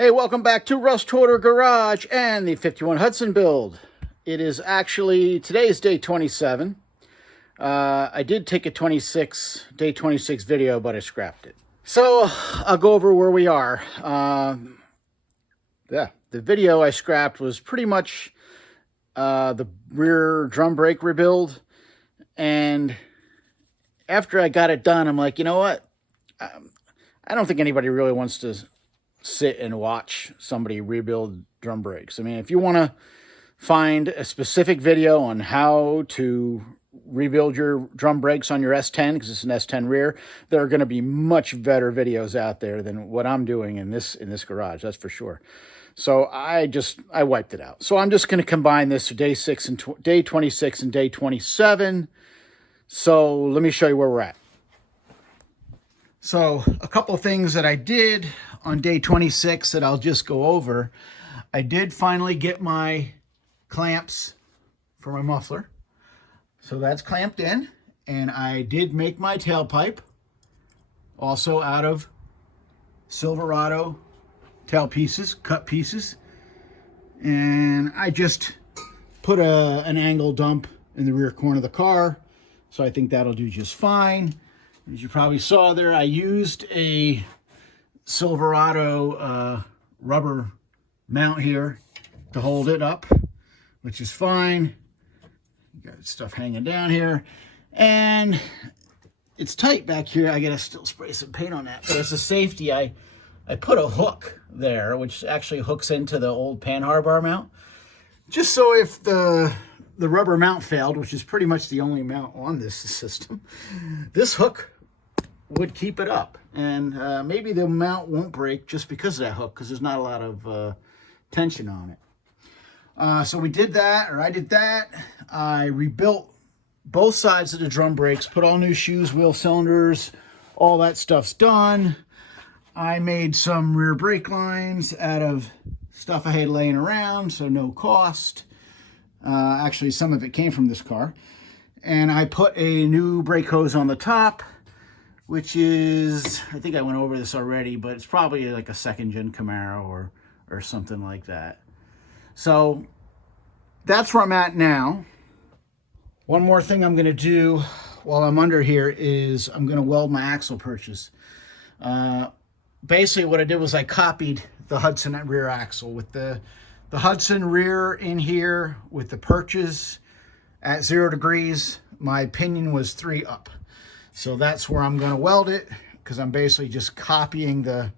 Hey, welcome back to Rust Hoarder Garage and the 51 Hudson build. It is actually, today is day 27. I did take a day 26 video, but I scrapped it. So I'll go over where we are. The video I scrapped was pretty much the rear drum brake rebuild. And after I got it done, I'm like, you know what? I don't think anybody really wants to sit and watch somebody rebuild drum brakes. I mean, if you want to find a specific video on how to rebuild your drum brakes on your S10, because it's an S10 rear, there are going to be much better videos out there than what I'm doing in this garage, that's for sure. So I wiped it out. So I'm just going to combine this to day 26 and day 27. So let me show you where we're at. So a couple of things that I did on day 26 that I'll just go over. I did finally get my clamps for my muffler. So that's clamped in. And I did make my tailpipe also out of Silverado tail pieces, cut pieces. And I just put an angle dump in the rear corner of the car. So I think that'll do just fine. As you probably saw there, I used a Silverado rubber mount here to hold it up, which is fine. Got stuff hanging down here, and it's tight back here. I gotta still spray some paint on that, but as a safety, I put a hook there, which actually hooks into the old panhard bar mount, just so if the rubber mount failed, which is pretty much the only mount on this system, this hook would keep it up. And maybe the mount won't break just because of that hook, because there's not a lot of tension on it. So we did that, or I did that. I rebuilt both sides of the drum brakes, put all new shoes, wheel cylinders, all that stuff's done. I made some rear brake lines out of stuff I had laying around, so no cost. Actually, some of it came from this car. And I put a new brake hose on the top, which is, I think I went over this already, but it's probably like a second-gen Camaro or something like that. So that's where I'm at now. One more thing I'm going to do while I'm under here is I'm going to weld my axle perches. Basically, what I did was I copied the Hudson rear axle with the Hudson rear in here with the perches at 0 degrees. My pinion was 3 up. So that's where I'm going to weld it, because I'm basically just copying the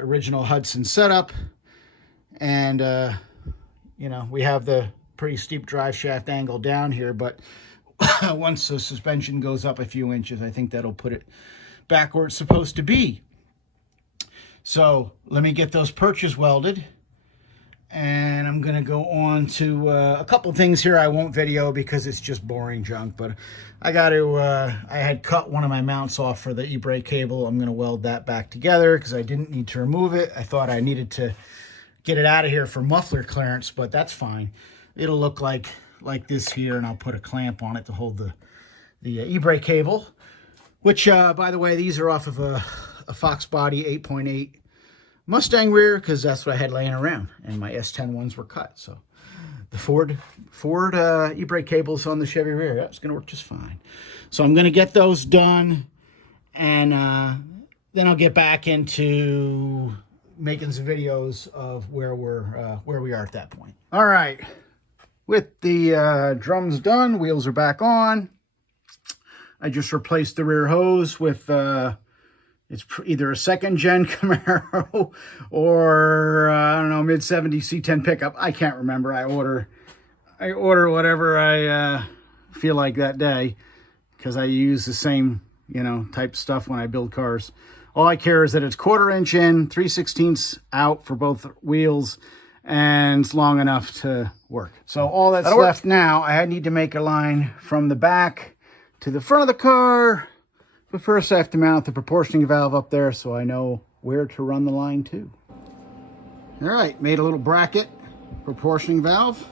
original Hudson setup. And, you know, we have the pretty steep drive shaft angle down here, but once the suspension goes up a few inches, I think that'll put it back where it's supposed to be. So let me get those perches welded. And I'm going to go on to a couple things here I won't video because it's just boring junk. But I had cut one of my mounts off for the e-brake cable. I'm going to weld that back together because I didn't need to remove it. I thought I needed to get it out of here for muffler clearance, but that's fine. It'll look like this here, and I'll put a clamp on it to hold the e-brake cable. Which, by the way, these are off of a Fox Body 8.8. Mustang rear, because that's what I had laying around, and my S10 ones were cut. So the Ford e-brake cables on the Chevy rear, that's going to work just fine. So I'm going to get those done, and then I'll get back into making some videos of where we are at that point. All right, with the drums done, wheels are back on. I just replaced the rear hose with it's either a second-gen Camaro or, I don't know, mid-70s C10 pickup. I can't remember. I order whatever I feel like that day, because I use the same, you know, type stuff when I build cars. All I care is that it's 1/4 inch in, 3/16 out for both wheels, and it's long enough to work. So all that's left now, I need to make a line from the back to the front of the car. But first I have to mount the proportioning valve up there so I know where to run the line to. All right, made a little bracket proportioning valve.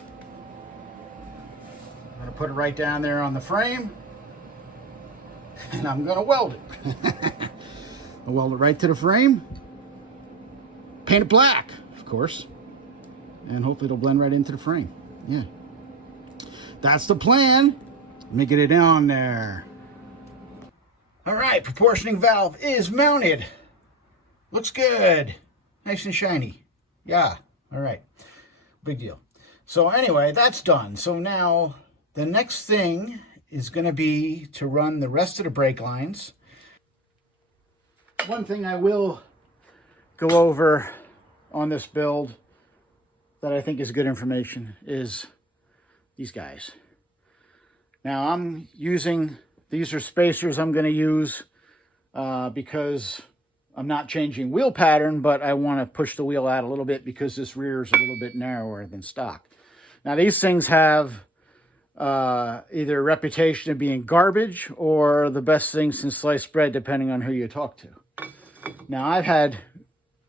I'm going to put it right down there on the frame, and I'm going to weld it. I'll weld it right to the frame. paint it black, of course. And hopefully it'll blend right into the frame. Yeah. That's the plan. Let me get it on there. All right, proportioning valve is mounted. Looks good. Nice and shiny. Yeah, all right. Big deal. So anyway, that's done. So now the next thing is going to be to run the rest of the brake lines. One thing I will go over on this build that I think is good information is these guys. Now I'm using, these are spacers I'm going to use because I'm not changing wheel pattern, but I want to push the wheel out a little bit because this rear is a little bit narrower than stock. Now these things have either a reputation of being garbage or the best thing since sliced bread, depending on who you talk to. Now I've had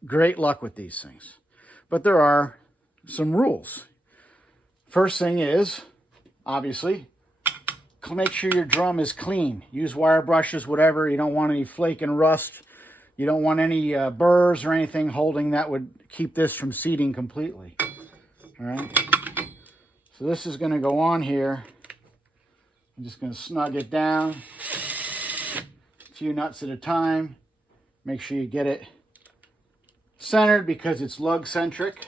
great luck with these things, but there are some rules. First thing is, obviously, make sure your drum is clean. Use wire brushes, whatever. You don't want any flake and rust. You don't want any burrs or anything holding that would keep this from seating completely. All right. So this is going to go on here. I'm just going to snug it down. A few nuts at a time. Make sure you get it centered because it's lug centric,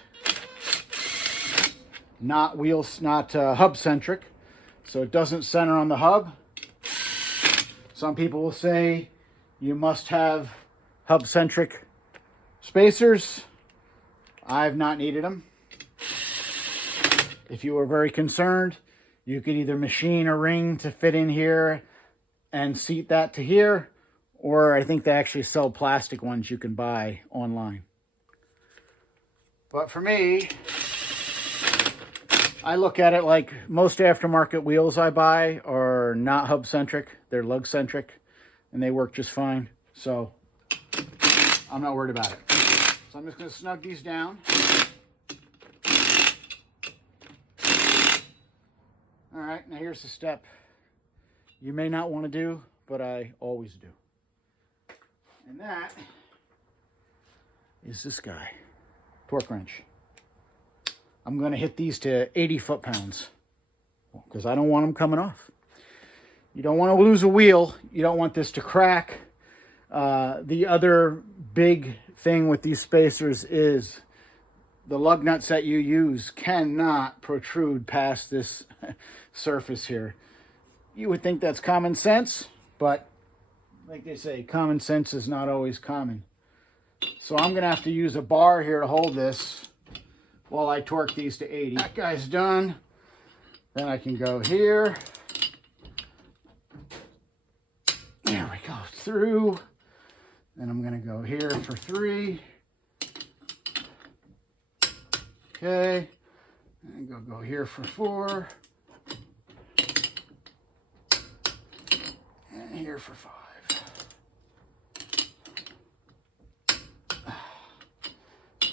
not hub centric. So it doesn't center on the hub. Some people will say you must have hub centric spacers. I've not needed them. If you were very concerned, you could either machine a ring to fit in here and seat that to here, or I think they actually sell plastic ones you can buy online. But for me, I look at it like most aftermarket wheels I buy are not hub centric, they're lug centric, and they work just fine. So I'm not worried about it. So I'm just going to snug these down. All right, now here's the step you may not want to do, but I always do. And that is this guy, torque wrench. I'm going to hit these to 80 foot-pounds because I don't want them coming off. You don't want to lose a wheel. You don't want this to crack. The other big thing with these spacers is the lug nuts that you use cannot protrude past this surface here. You would think that's common sense, but like they say, common sense is not always common. So I'm going to have to use a bar here to hold this while I torque these to 80. That guy's done. Then I can go here. There we go, through. Then I'm going to go here for 3. Okay. And go here for 4. And here for 5.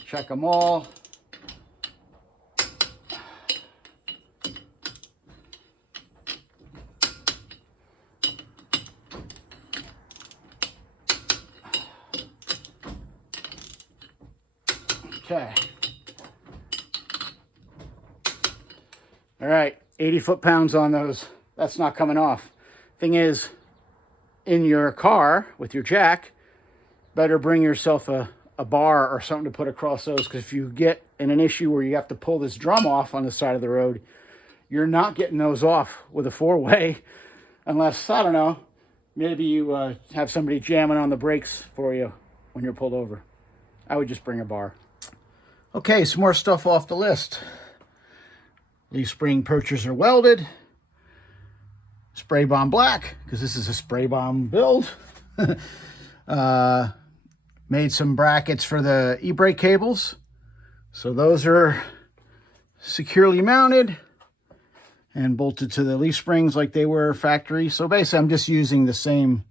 Check them all. Okay. All right, 80 foot-pounds on those. That's not coming off. Thing is, in your car with your jack, better bring yourself a bar or something to put across those, because if you get in an issue where you have to pull this drum off on the side of the road, you're not getting those off with a 4-way unless, I don't know, maybe you have somebody jamming on the brakes for you when you're pulled over. I would just bring a bar. Okay, some more stuff off the list. Leaf spring perchers are welded. Spray bomb black, because this is a spray bomb build. Made some brackets for the e-brake cables. So those are securely mounted and bolted to the leaf springs like they were factory. So basically I'm just using the same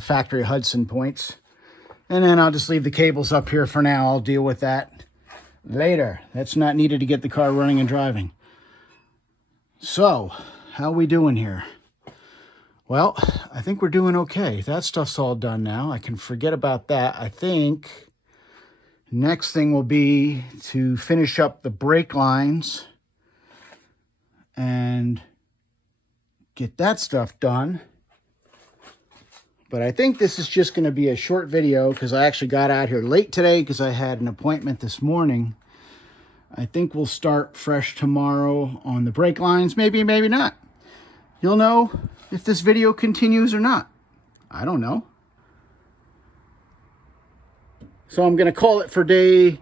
factory Hudson points. And then I'll just leave the cables up here for now. I'll deal with that later. That's not needed to get the car running and driving. So, how are we doing here? Well, I think we're doing okay. That stuff's all done now. I can forget about that. I think Next thing will be to finish up the brake lines and get that stuff done. But I think this is just going to be a short video because I actually got out here late today because I had an appointment this morning. I think we'll start fresh tomorrow on the brake lines. Maybe, maybe not. You'll know if this video continues or not. I don't know. So I'm going to call it for day,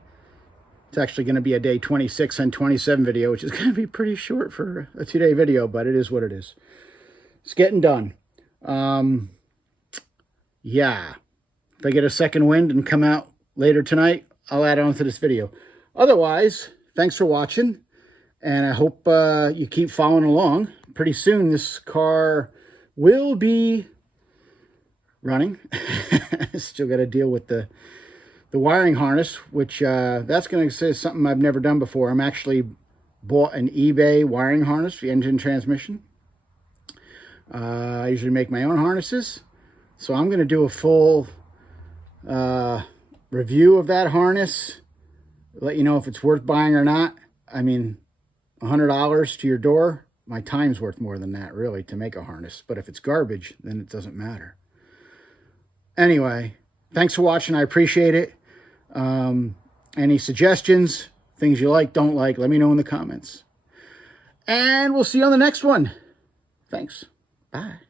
it's actually going to be a day 26 and 27 video, which is going to be pretty short for a 2-day video, but it is what it is. It's getting done. Yeah. If I get a second wind and come out later tonight, I'll add on to this video. Otherwise, thanks for watching, and I hope you keep following along. Pretty soon, this car will be running. Still got to deal with the wiring harness, which that's going to say something I've never done before. I'm actually bought an eBay wiring harness for the engine transmission. I usually make my own harnesses. So I'm going to do a full review of that harness. Let you know if it's worth buying or not. I mean, $100 to your door. My time's worth more than that, really, to make a harness. But if it's garbage, then it doesn't matter. Anyway, thanks for watching. I appreciate it. Any suggestions, things you like, don't like, let me know in the comments. And we'll see you on the next one. Thanks. Bye.